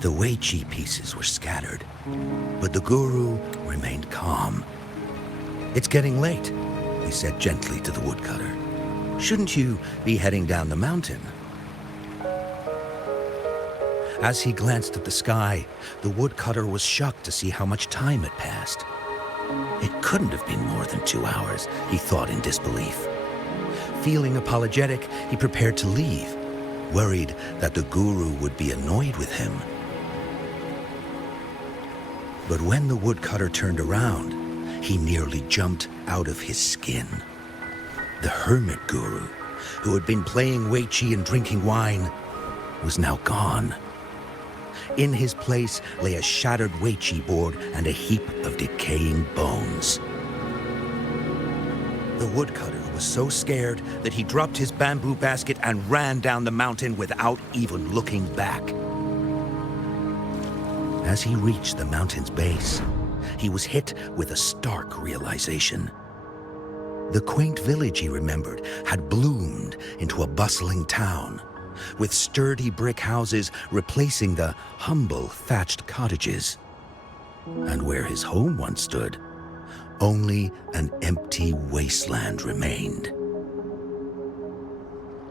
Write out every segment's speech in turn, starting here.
The Wei Chi pieces were scattered, but the guru remained calm. "It's getting late," he said gently to the woodcutter. "Shouldn't you be heading down the mountain?" As he glanced at the sky, the woodcutter was shocked to see how much time had passed. It couldn't have been more than 2 hours, he thought in disbelief. Feeling apologetic, he prepared to leave, worried that the guru would be annoyed with him. But when the woodcutter turned around, he nearly jumped out of his skin. The hermit guru, who had been playing Wei Chi and drinking wine, was now gone. In his place lay a shattered Wei Chi board and a heap of decaying bones. The woodcutter was so scared that he dropped his bamboo basket and ran down the mountain without even looking back. As he reached the mountain's base, he was hit with a stark realization. The quaint village he remembered had bloomed into a bustling town, with sturdy brick houses replacing the humble thatched cottages. And where his home once stood, only an empty wasteland remained.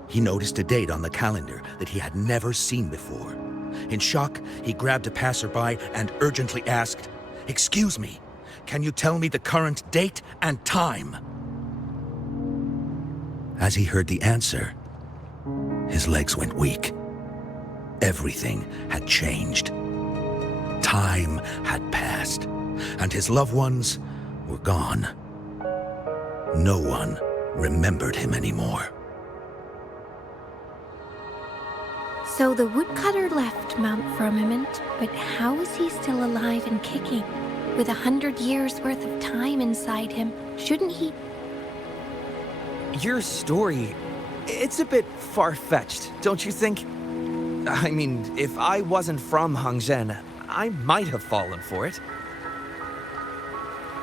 He noticed a date on the calendar that he had never seen before. In shock, he grabbed a passerby and urgently asked, "Excuse me, can you tell me the current date and time?" As he heard the answer, his legs went weak. Everything had changed. Time had passed, and his loved ones were gone. No one remembered him anymore. So the woodcutter left Mount Firmament, but how is he still alive and kicking? With 100 years worth of time inside him, shouldn't he? Your story, it's a bit far-fetched, don't you think? I mean, if I wasn't from Hongzhen, I might have fallen for it.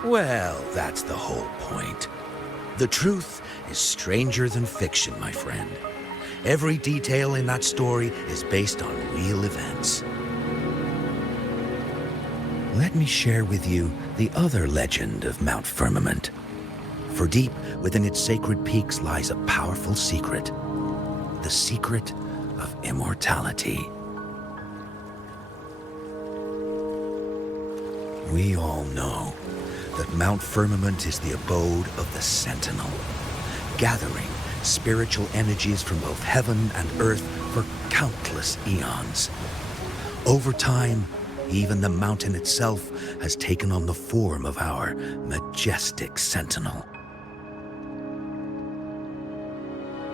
Well, that's the whole point. The truth is stranger than fiction, my friend. Every detail in that story is based on real events. Let me share with you the other legend of Mount Firmament. For deep within its sacred peaks lies a powerful secret. The secret of immortality. We all know that Mount Firmament is the abode of the Sentinel, gathering spiritual energies from both heaven and earth for countless eons. Over time, even the mountain itself has taken on the form of our majestic sentinel.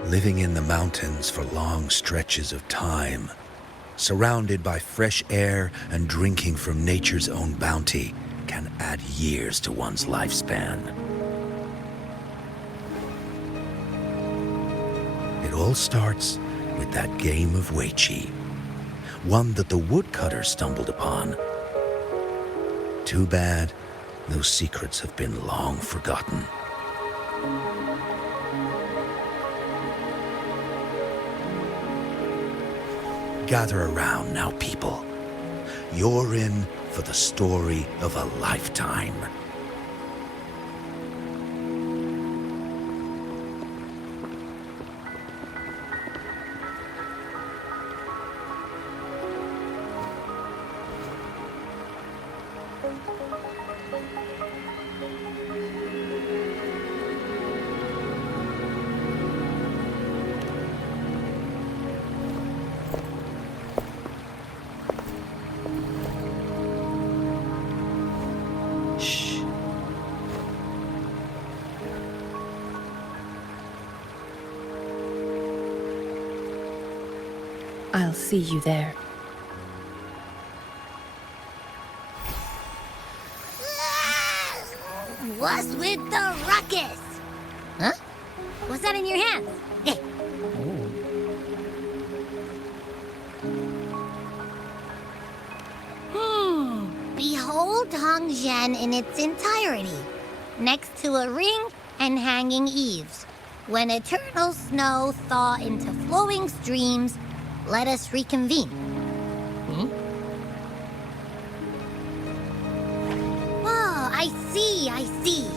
Living in the mountains for long stretches of time, surrounded by fresh air and drinking from nature's own bounty, can add years to one's lifespan. It all starts with that game of Wei Chi, one that the woodcutter stumbled upon. Too bad those secrets have been long forgotten. Gather around now, people. You're in for the story of a lifetime. Shh. I'll see you there. What's with the ruckus? Huh? What's that in your hands? Hey. Behold Hongzhen in its entirety, next to a ring and hanging eaves. When eternal snow thaw into flowing streams, let us reconvene. Oh, I see, I see.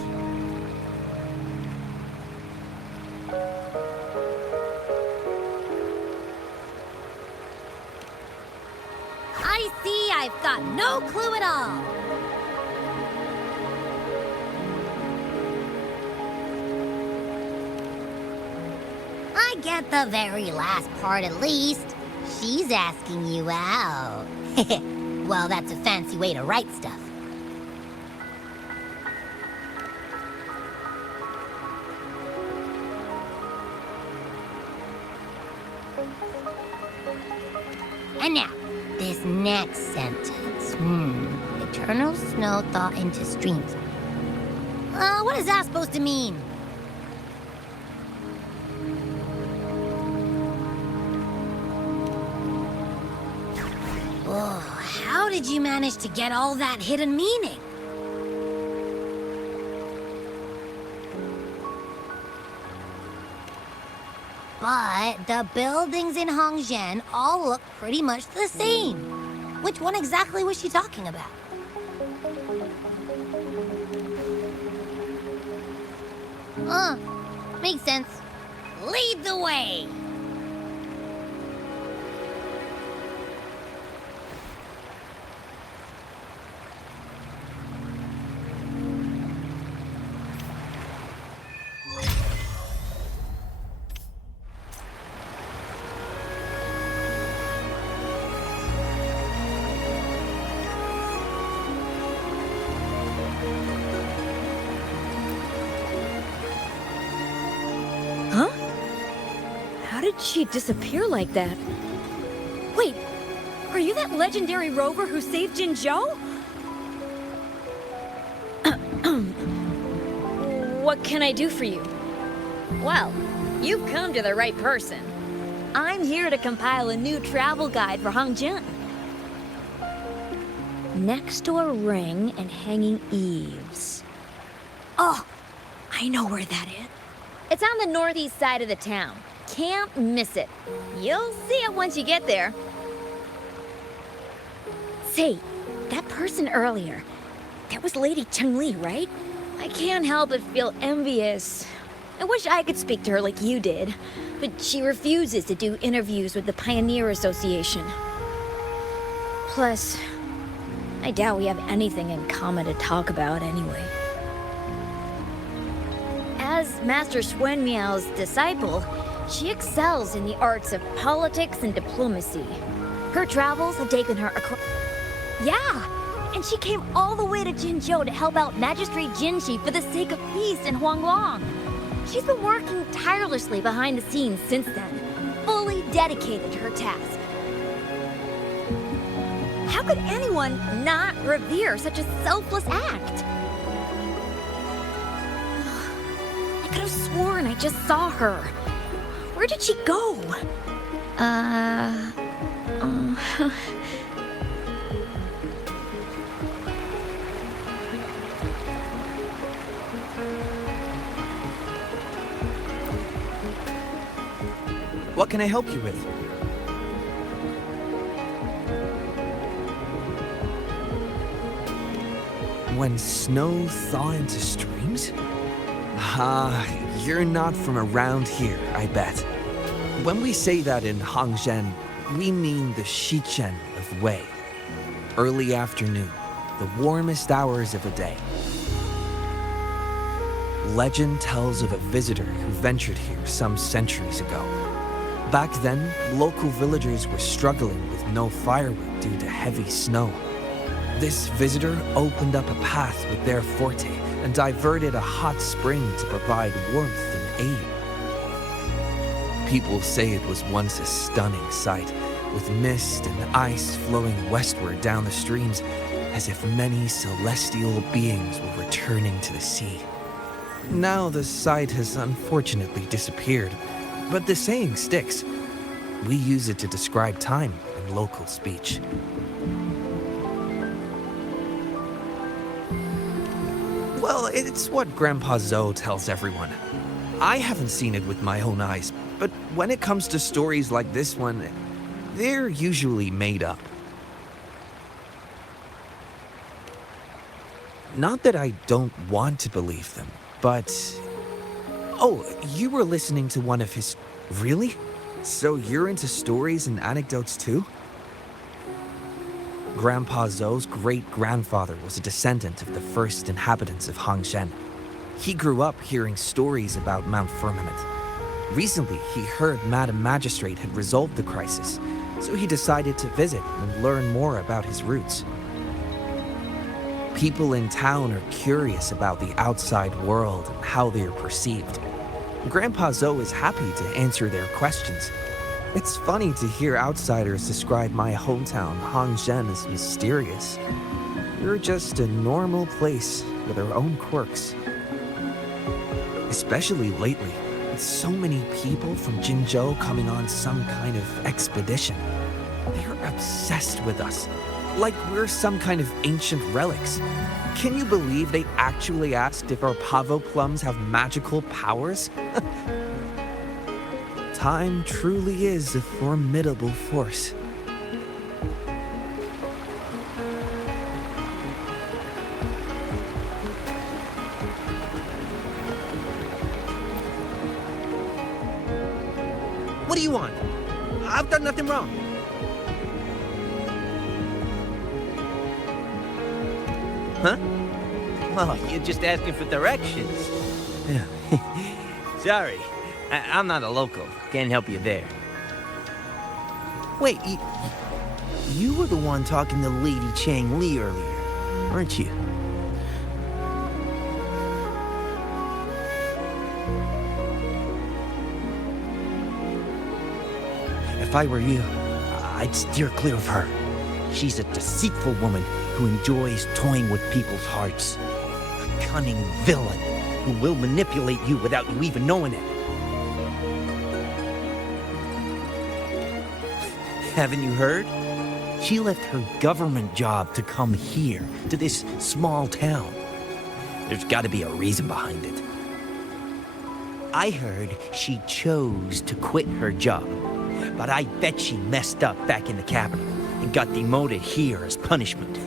I see I've got no clue at all. I get the very last part at least. She's asking you out. Well, that's a fancy way to write stuff. And now, this next sentence. Eternal snow thaw into streams. What is that supposed to mean? Oh, how did you manage to get all that hidden meaning? But the buildings in Hongzhen all look pretty much the same. Which one exactly was she talking about? Makes sense. Lead the way! Huh? How did she disappear like that? Wait, are you that legendary rover who saved Jinzhou? What can I do for you? Well, you've come to the right person. I'm here to compile a new travel guide for Hongzhen. Next to a ring and hanging eaves. Oh, I know where that is. It's on the northeast side of the town. Can't miss it. You'll see it once you get there. Say, that person earlier, that was Lady Changli, right? I can't help but feel envious. I wish I could speak to her like you did, but she refuses to do interviews with the Pioneer Association. Plus, I doubt we have anything in common to talk about anyway. As Master Swen Miao's disciple, she excels in the arts of politics and diplomacy. Her travels have taken her across... Yeah! And she came all the way to Jinzhou to help out Magistrate Jinshi for the sake of peace in Huanglong. She's been working tirelessly behind the scenes since then, fully dedicated to her task. How could anyone not revere such a selfless act? I could have sworn I just saw her. Where did she go? What can I help you with? When snow thaw into streams? You're not from around here, I bet. When we say that in Hongzhen, we mean the Shichen of Wei. Early afternoon, the warmest hours of the day. Legend tells of a visitor who ventured here some centuries ago. Back then, local villagers were struggling with no firewood due to heavy snow. This visitor opened up a path with their forte and diverted a hot spring to provide warmth and aid. People say it was once a stunning sight, with mist and ice flowing westward down the streams, as if many celestial beings were returning to the sea. Now the sight has unfortunately disappeared, but the saying sticks. We use it to describe time in local speech. Well, it's what Grandpa Zoe tells everyone. I haven't seen it with my own eyes, but when it comes to stories like this one, they're usually made up. Not that I don't want to believe them, but... Oh, you were listening to one of his... Really? So you're into stories and anecdotes too? Grandpa Zoe's great-grandfather was a descendant of the first inhabitants of Hongzhen. He grew up hearing stories about Mount Firmament. Recently, he heard Madam Magistrate had resolved the crisis, so he decided to visit and learn more about his roots. People in town are curious about the outside world and how they are perceived. Grandpa Zoe is happy to answer their questions. It's funny to hear outsiders describe my hometown, Hongzhen, as mysterious. We're just a normal place with our own quirks. Especially lately, with so many people from Jinzhou coming on some kind of expedition. They're obsessed with us, like we're some kind of ancient relics. Can you believe they actually asked if our pavo plums have magical powers? Time truly is a formidable force. What do you want? I've done nothing wrong. Huh? Oh, you're just asking for directions. Sorry, I'm not a local. Can't help you there. Wait, you were the one talking to Lady Changli earlier, weren't you? If I were you, I'd steer clear of her. She's a deceitful woman who enjoys toying with people's hearts. A cunning villain who will manipulate you without you even knowing it. Haven't you heard? She left her government job to come here, to this small town. There's got to be a reason behind it. I heard she chose to quit her job, but I bet she messed up back in the capital and got demoted here as punishment.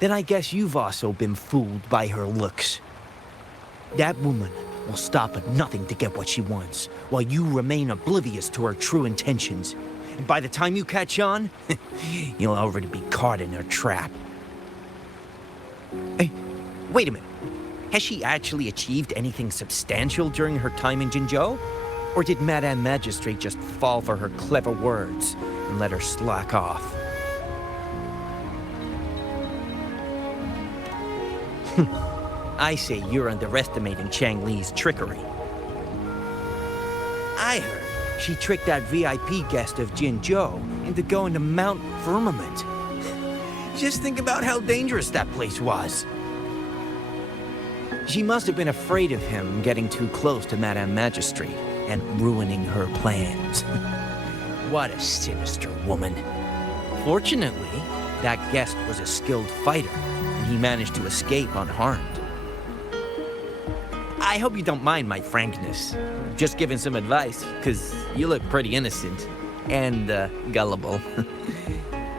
Then I guess you've also been fooled by her looks. That woman will stop at nothing to get what she wants, while you remain oblivious to her true intentions. And by the time you catch on, you'll already be caught in her trap. Hey, wait a minute. Has she actually achieved anything substantial during her time in Jinzhou? Or did Madame Magistrate just fall for her clever words and let her slack off? I say you're underestimating Changli's trickery. I heard she tricked that VIP guest of Jinzhou into going to Mount Firmament. Just think about how dangerous that place was. She must have been afraid of him getting too close to Madame Magistrate and ruining her plans. What a sinister woman. Fortunately, that guest was a skilled fighter, and he managed to escape unharmed. I hope you don't mind my frankness. Just giving some advice, because you look pretty innocent and gullible.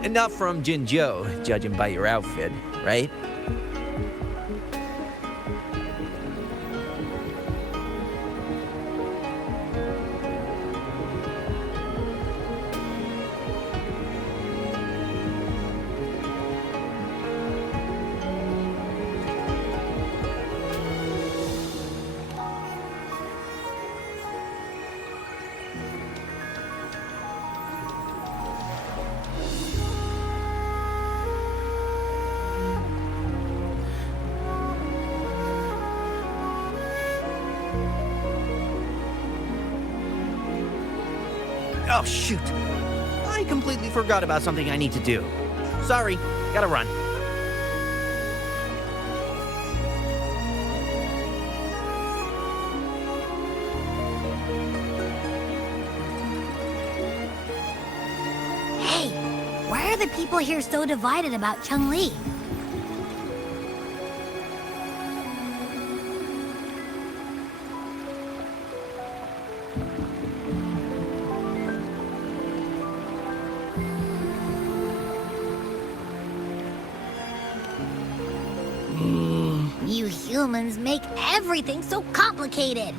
And not from Jinzhou, judging by your outfit, right? Oh, shoot. I completely forgot about something I need to do. Sorry, gotta run. Hey, why are the people here so divided about Changli? You humans make everything so complicated.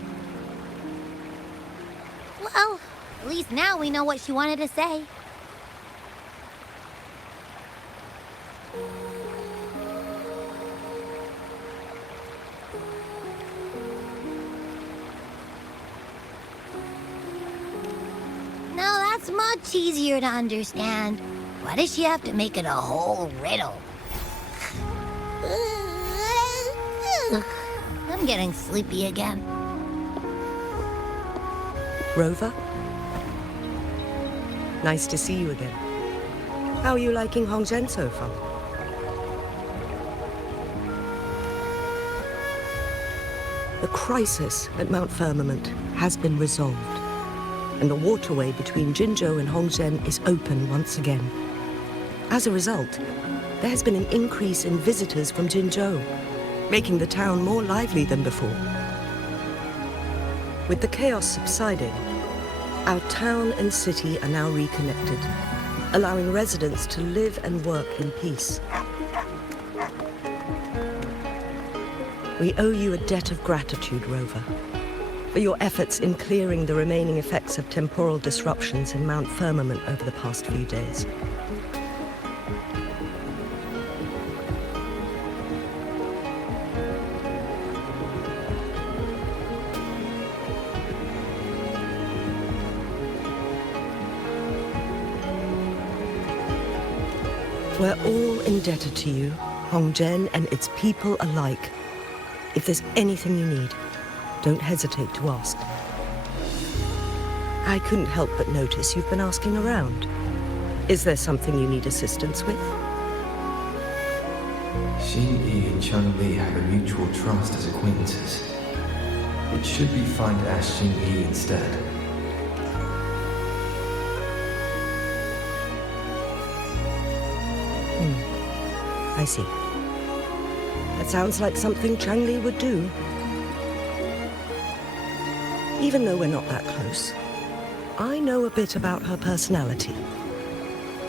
Well, at least now we know what she wanted to say. Now that's much easier to understand. Why does she have to make it a whole riddle? I'm getting sleepy again. Rover? Nice to see you again. How are you liking Hongzhen so far? The crisis at Mount Firmament has been resolved, and the waterway between Jinzhou and Hongzhen is open once again. As a result, there has been an increase in visitors from Jinzhou, making the town more lively than before. With the chaos subsiding, our town and city are now reconnected, allowing residents to live and work in peace. We owe you a debt of gratitude, Rover, for your efforts in clearing the remaining effects of temporal disruptions in Mount Firmament over the past few days. We're all indebted to you, Hongzhen and its people alike. If there's anything you need, don't hesitate to ask. I couldn't help but notice you've been asking around. Is there something you need assistance with? Xingyi and Changli have a mutual trust as acquaintances. It should be fine to ask Xingyi instead. I see. That sounds like something Changli would do. Even though we're not that close, I know a bit about her personality.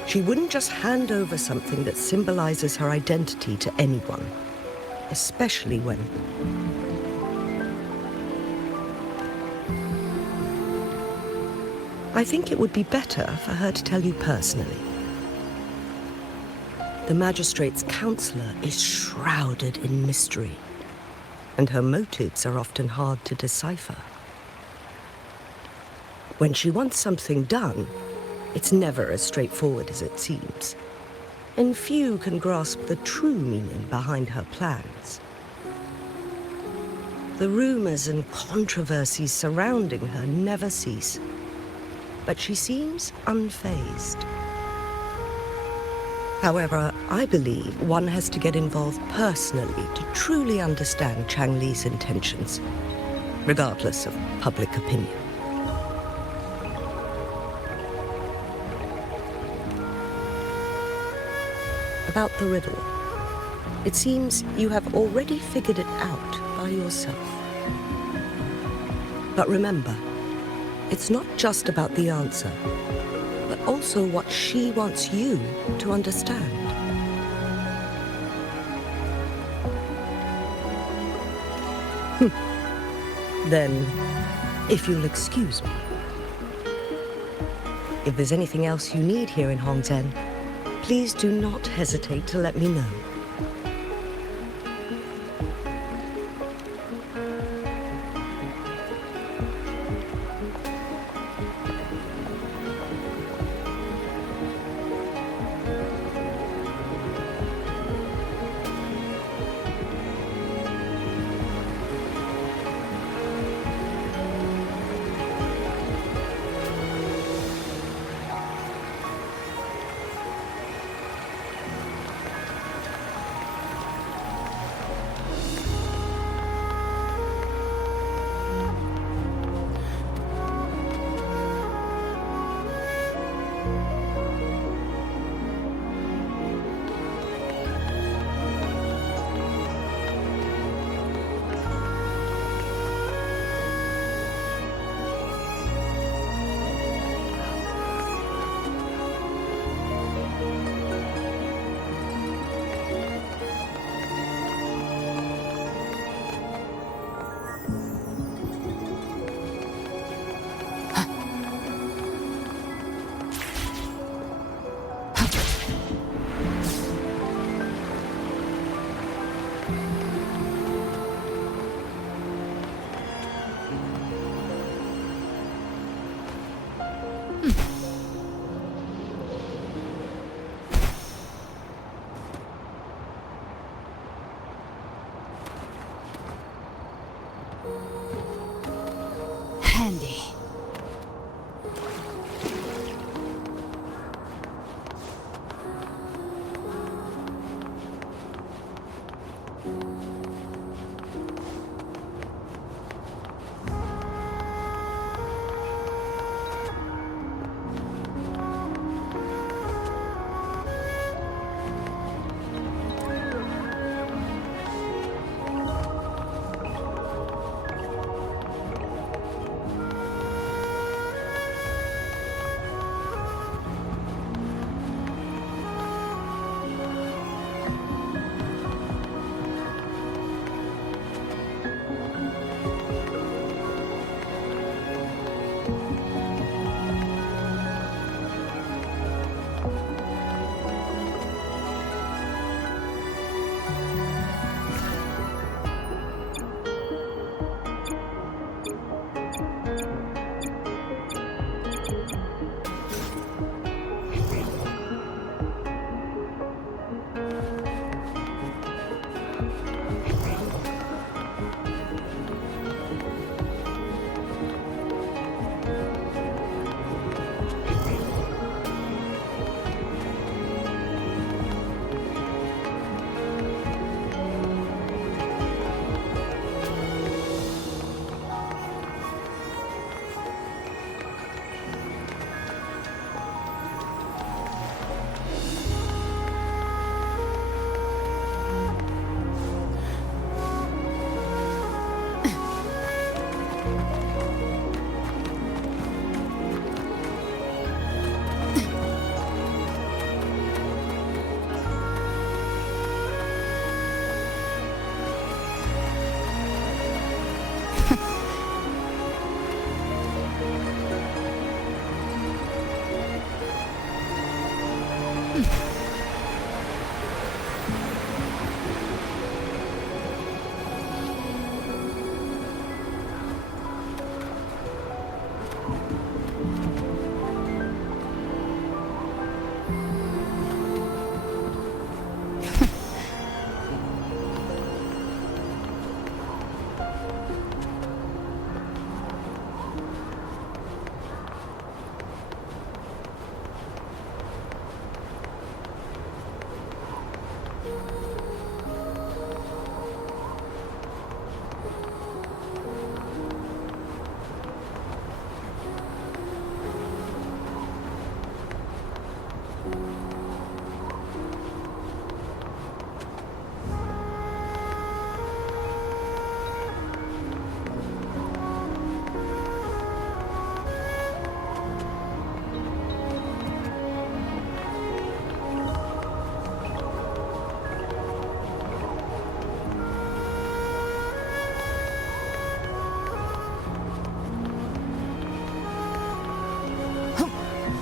She wouldn't just hand over something that symbolizes her identity to anyone, especially when... I think it would be better for her to tell you personally. The magistrate's counselor is shrouded in mystery, and her motives are often hard to decipher. When she wants something done, it's never as straightforward as it seems, and few can grasp the true meaning behind her plans. The rumors and controversies surrounding her never cease, but she seems unfazed. However, I believe one has to get involved personally to truly understand Changli's intentions, regardless of public opinion. About the riddle, it seems you have already figured it out by yourself. But remember, it's not just about the answer, but also what she wants you to understand. Then, if you'll excuse me, if there's anything else you need here in Hongzhen, please do not hesitate to let me know. handy.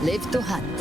Live to hunt.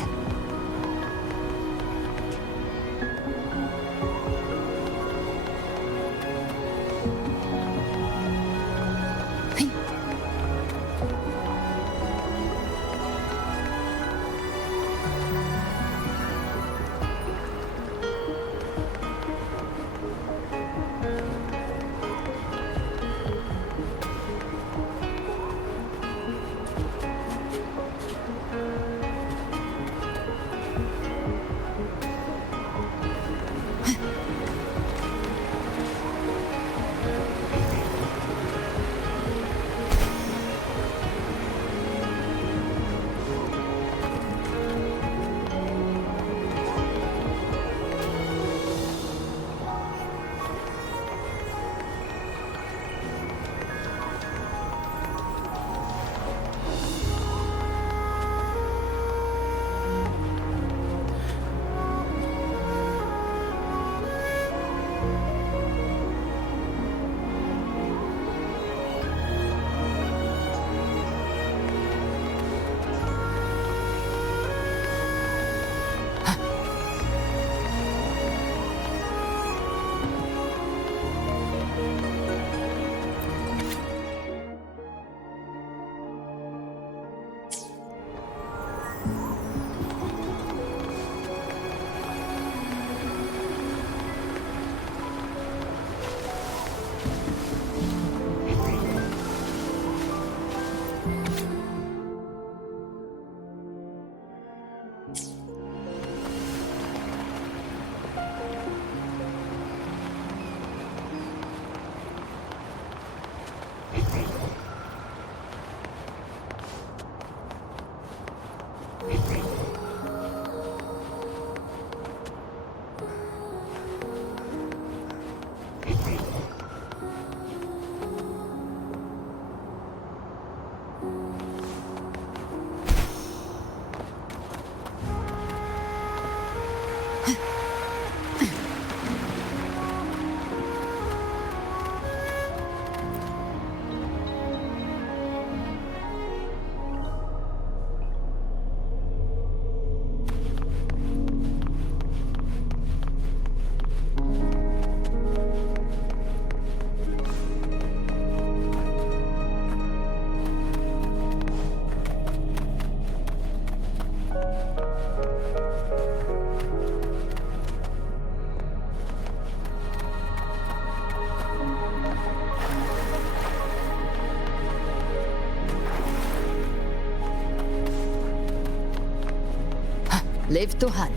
Live to hunt.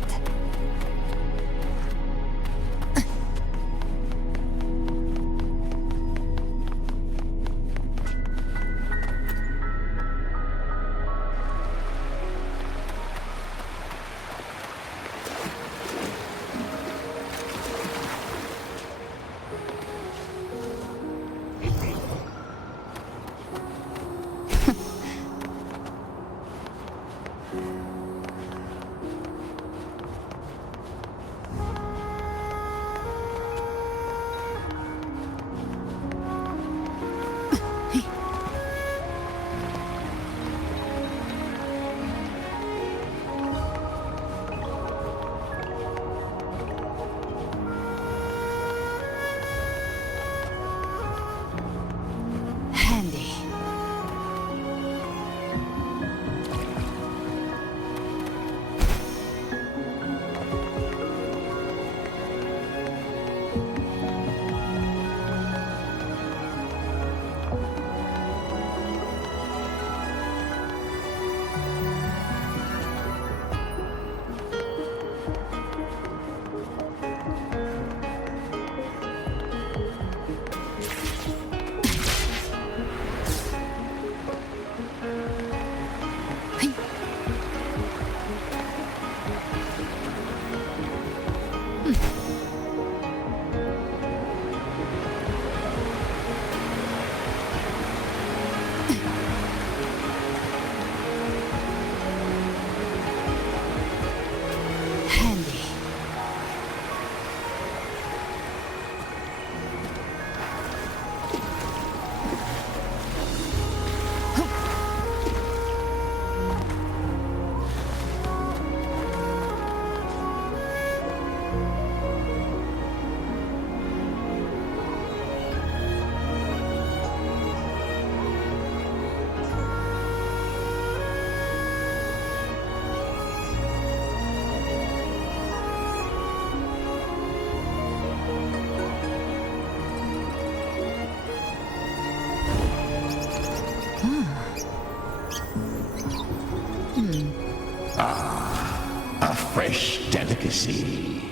A fresh delicacy.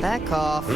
Back off.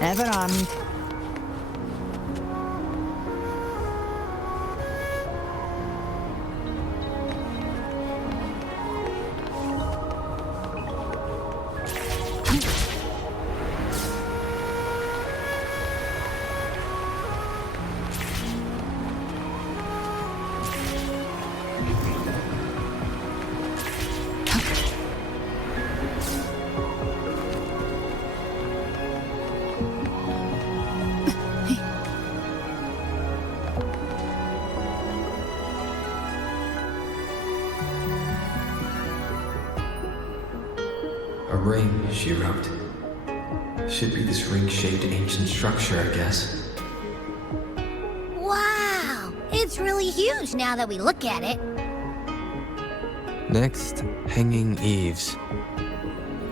Never on. A ring, she wrote. Should be this ring-shaped ancient structure, I guess. Wow! It's really huge now that we look at it. Next, hanging eaves.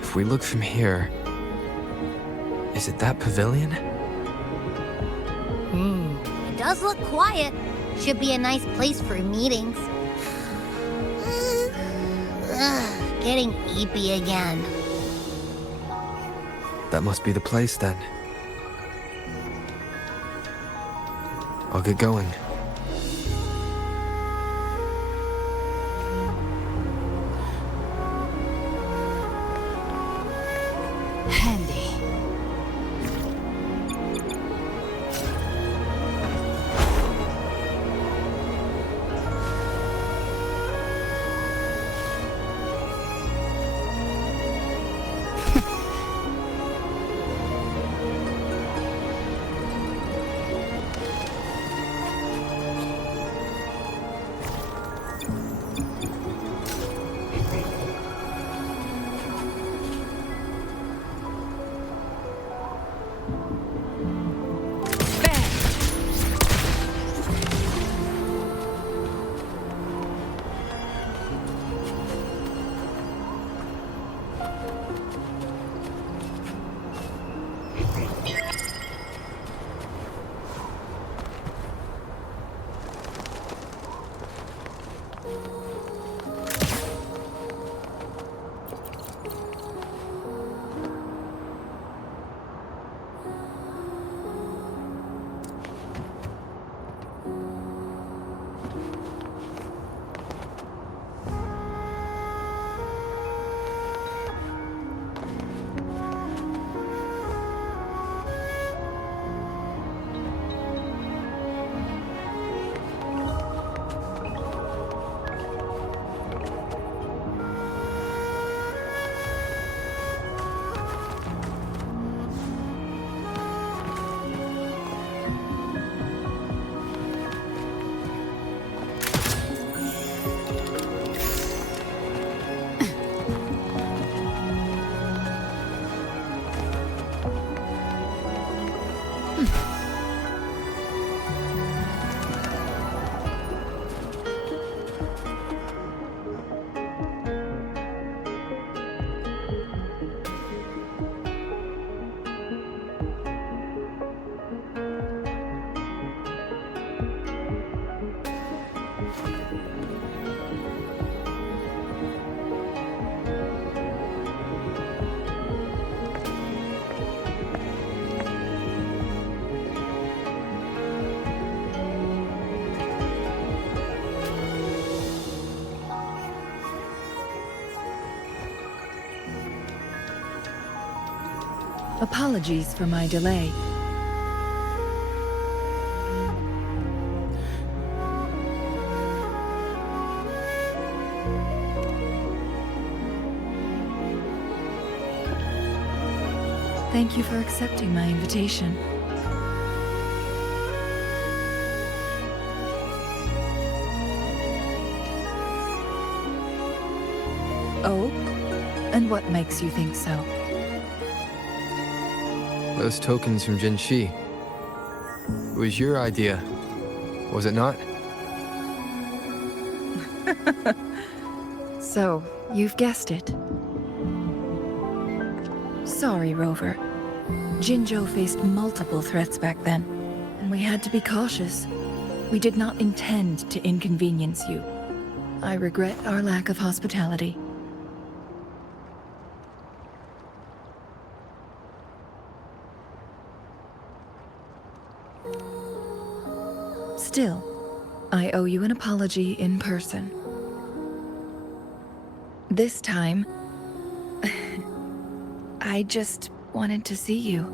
If we look from here, is it that pavilion? It does look quiet. Should be a nice place for meetings. Getting eepy again. That must be the place then. I'll get going. Apologies for my delay. Thank you for accepting my invitation. Oh? And what makes you think so? Those tokens from Jinshi. It was your idea, was it not? So, you've guessed it. Sorry, Rover. Jinzhou faced multiple threats back then, and we had to be cautious. We did not intend to inconvenience you. I regret our lack of hospitality. Still, I owe you an apology in person. This time, I just wanted to see you.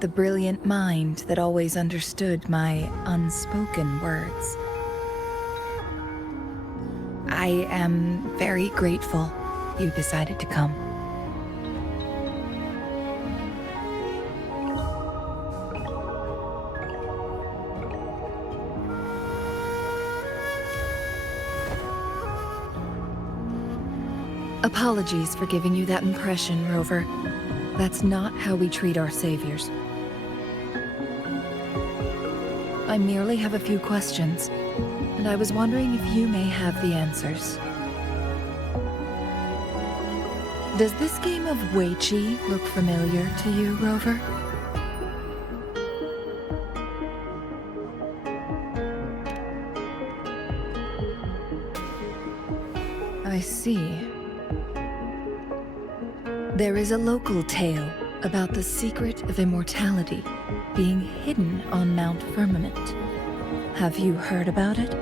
The brilliant mind that always understood my unspoken words. I am very grateful you decided to come. Apologies for giving you that impression, Rover. That's not how we treat our saviors. I merely have a few questions, and I was wondering if you may have the answers. Does this game of Weiqi look familiar to you, Rover? I see. There is a local tale about the secret of immortality being hidden on Mount Firmament. Have you heard about it?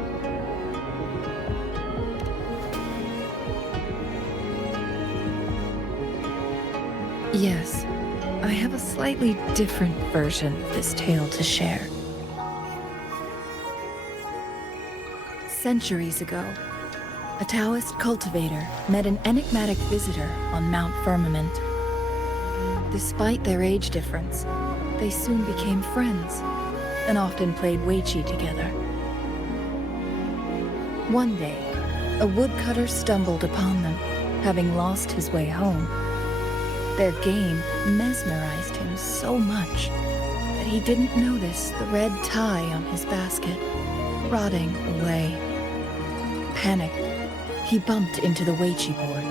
Yes, I have a slightly different version of this tale to share. Centuries ago, a Taoist cultivator met an enigmatic visitor on Mount Firmament. Despite their age difference, they soon became friends and often played Weiqi together. One day, a woodcutter stumbled upon them, having lost his way home. Their game mesmerized him so much that he didn't notice the red tie on his basket rotting away. Panicked, he bumped into the Weiqi board.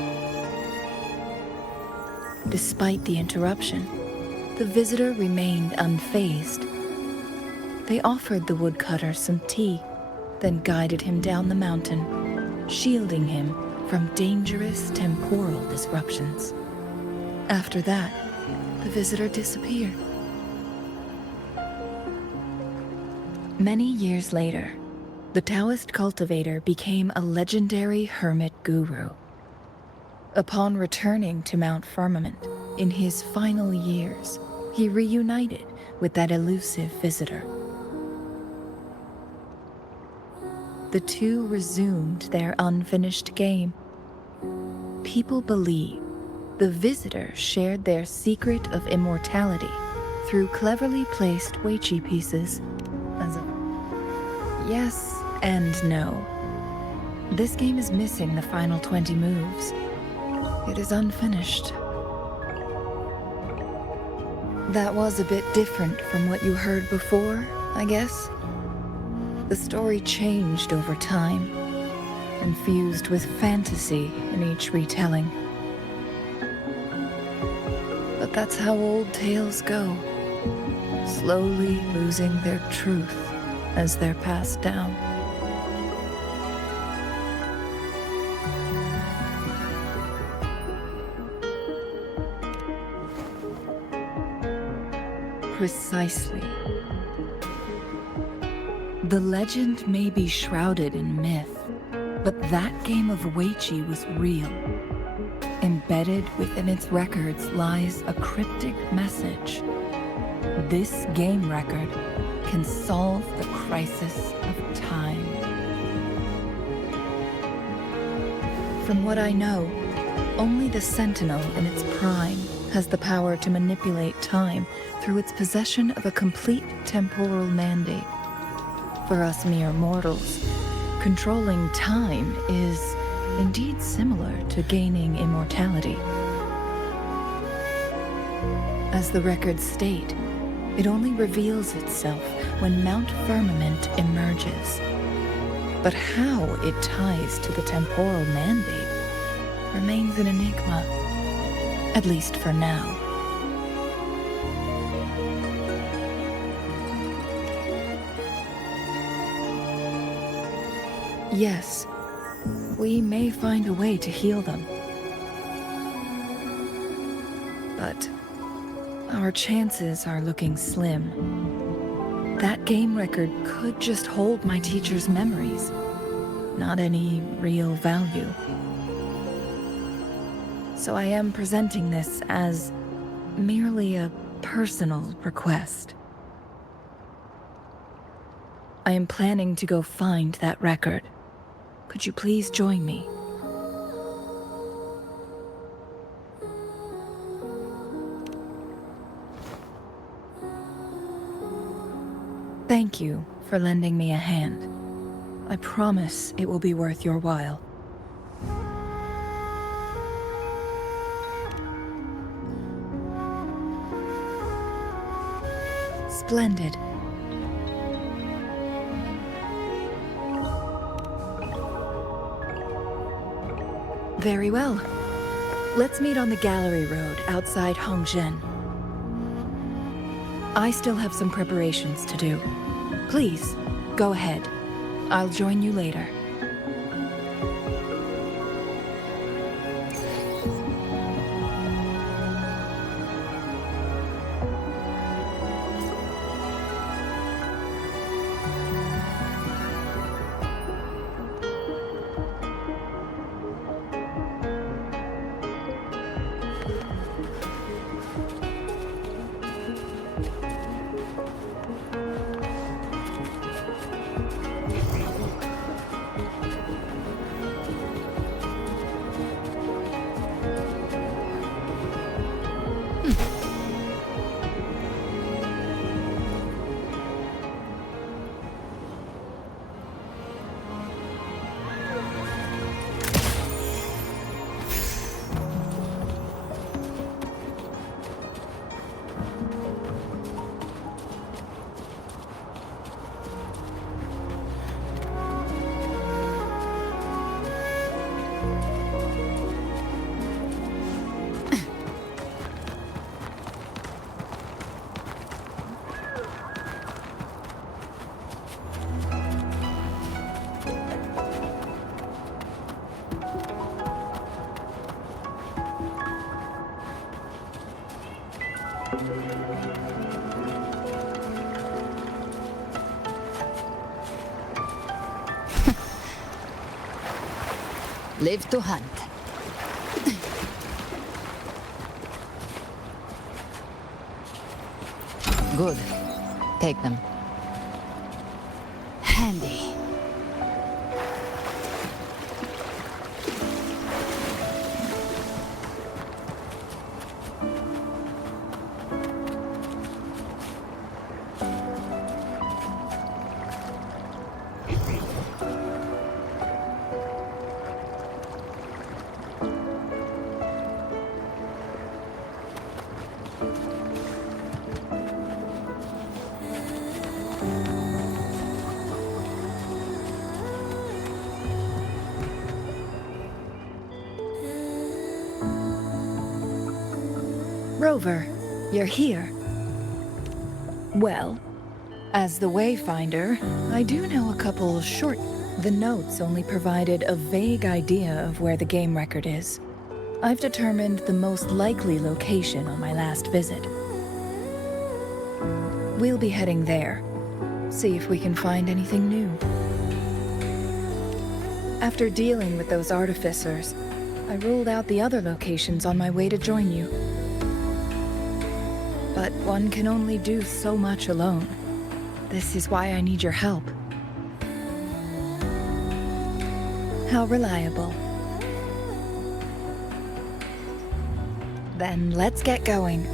Despite the interruption, the visitor remained unfazed. They offered the woodcutter some tea, then guided him down the mountain, shielding him from dangerous temporal disruptions. After that, the visitor disappeared. Many years later, the Taoist cultivator became a legendary hermit guru. Upon returning to Mount Firmament, in his final years, he reunited with that elusive visitor. The two resumed their unfinished game. People believe the visitor shared their secret of immortality through cleverly placed Weiqi pieces as a... Yes and no. This game is missing the final 20 moves. It is unfinished. That was a bit different from what you heard before, I guess. The story changed over time, infused with fantasy in each retelling. But that's how old tales go, slowly losing their truth as they're passed down. Precisely. The legend may be shrouded in myth, but that game of Weiqi was real. Embedded within its records lies a cryptic message. This game record can solve the crisis of time. From what I know, only the Sentinel in its prime has the power to manipulate time through its possession of a complete temporal mandate. For us mere mortals, controlling time is indeed similar to gaining immortality. As the records state, it only reveals itself when Mount Firmament emerges. But how it ties to the temporal mandate remains an enigma, at least for now. Yes, we may find a way to heal them. But our chances are looking slim. That game record could just hold my teacher's memories, not any real value. So I am presenting this as merely a personal request. I am planning to go find that record. Could you please join me? Thank you for lending me a hand. I promise it will be worth your while. Splendid. Very well. Let's meet on the Gallery Road outside Hongzhen. I still have some preparations to do. Please, go ahead. I'll join you later. Live to hunt. Good. Take them. Handy. Rover, you're here. Well, as the Wayfinder, I do know a couple short... The notes only provided a vague idea of where the game record is. I've determined the most likely location on my last visit. We'll be heading there. See if we can find anything new. After dealing with those artificers, I ruled out the other locations on my way to join you. But one can only do so much alone. This is why I need your help. How reliable. Then let's get going.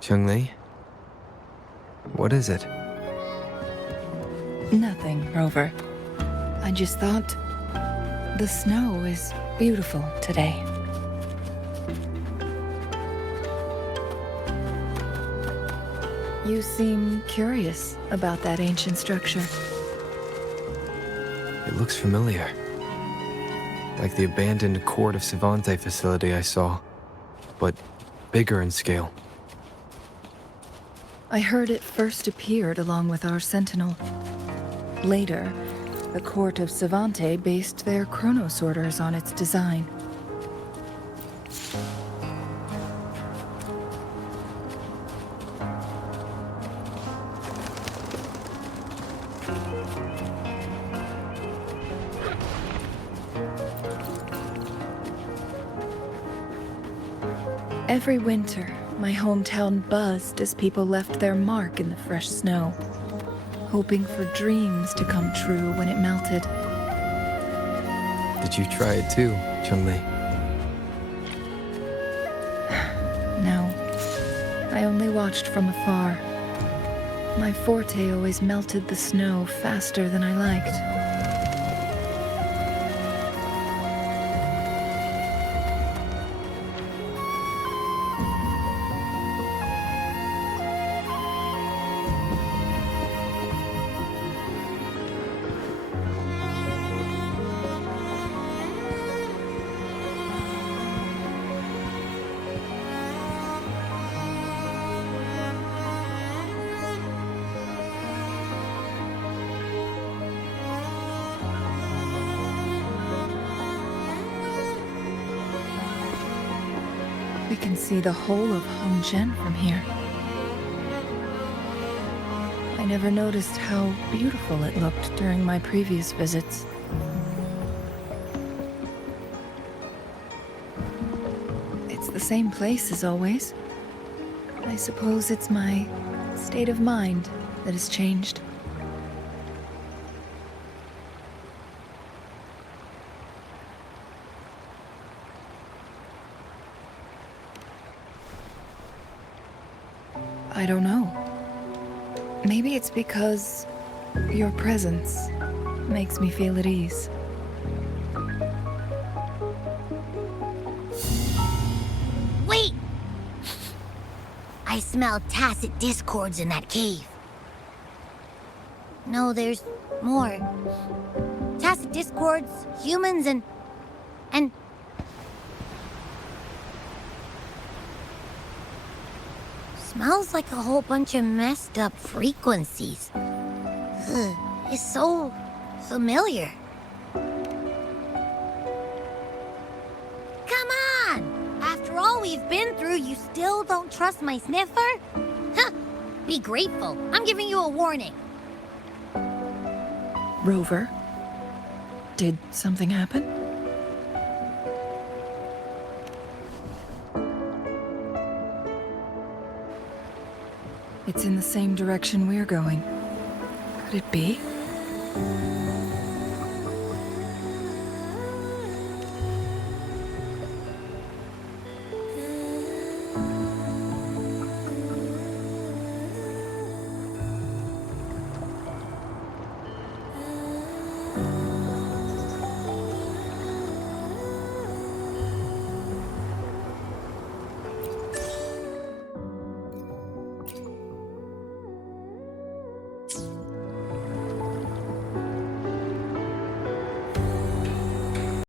Changli? What is it? Nothing, Rover. I just thought the snow is beautiful today. You seem curious about that ancient structure. It looks familiar. Like the abandoned Court of Savante facility I saw, but bigger in scale. I heard it first appeared along with our Sentinel. Later, the Court of Savante based their chronosorters on its design. Every winter, my hometown buzzed as people left their mark in the fresh snow, hoping for dreams to come true when it melted. Did you try it too, Changli? No, I only watched from afar. My forte always melted the snow faster than I liked. We can see the whole of Hongzhen from here. I never noticed how beautiful it looked during my previous visits. It's the same place as always. I suppose it's my state of mind that has changed. I don't know. Maybe it's because your presence makes me feel at ease. Wait! I smell tacit discords in that cave. No, there's more. Tacit discords, humans, and... Smells like a whole bunch of messed up frequencies. Ugh, it's so familiar. Come on! After all we've been through, you still don't trust my sniffer? Huh! Be grateful. I'm giving you a warning. Rover, did something happen? It's in the same direction we're going. Could it be?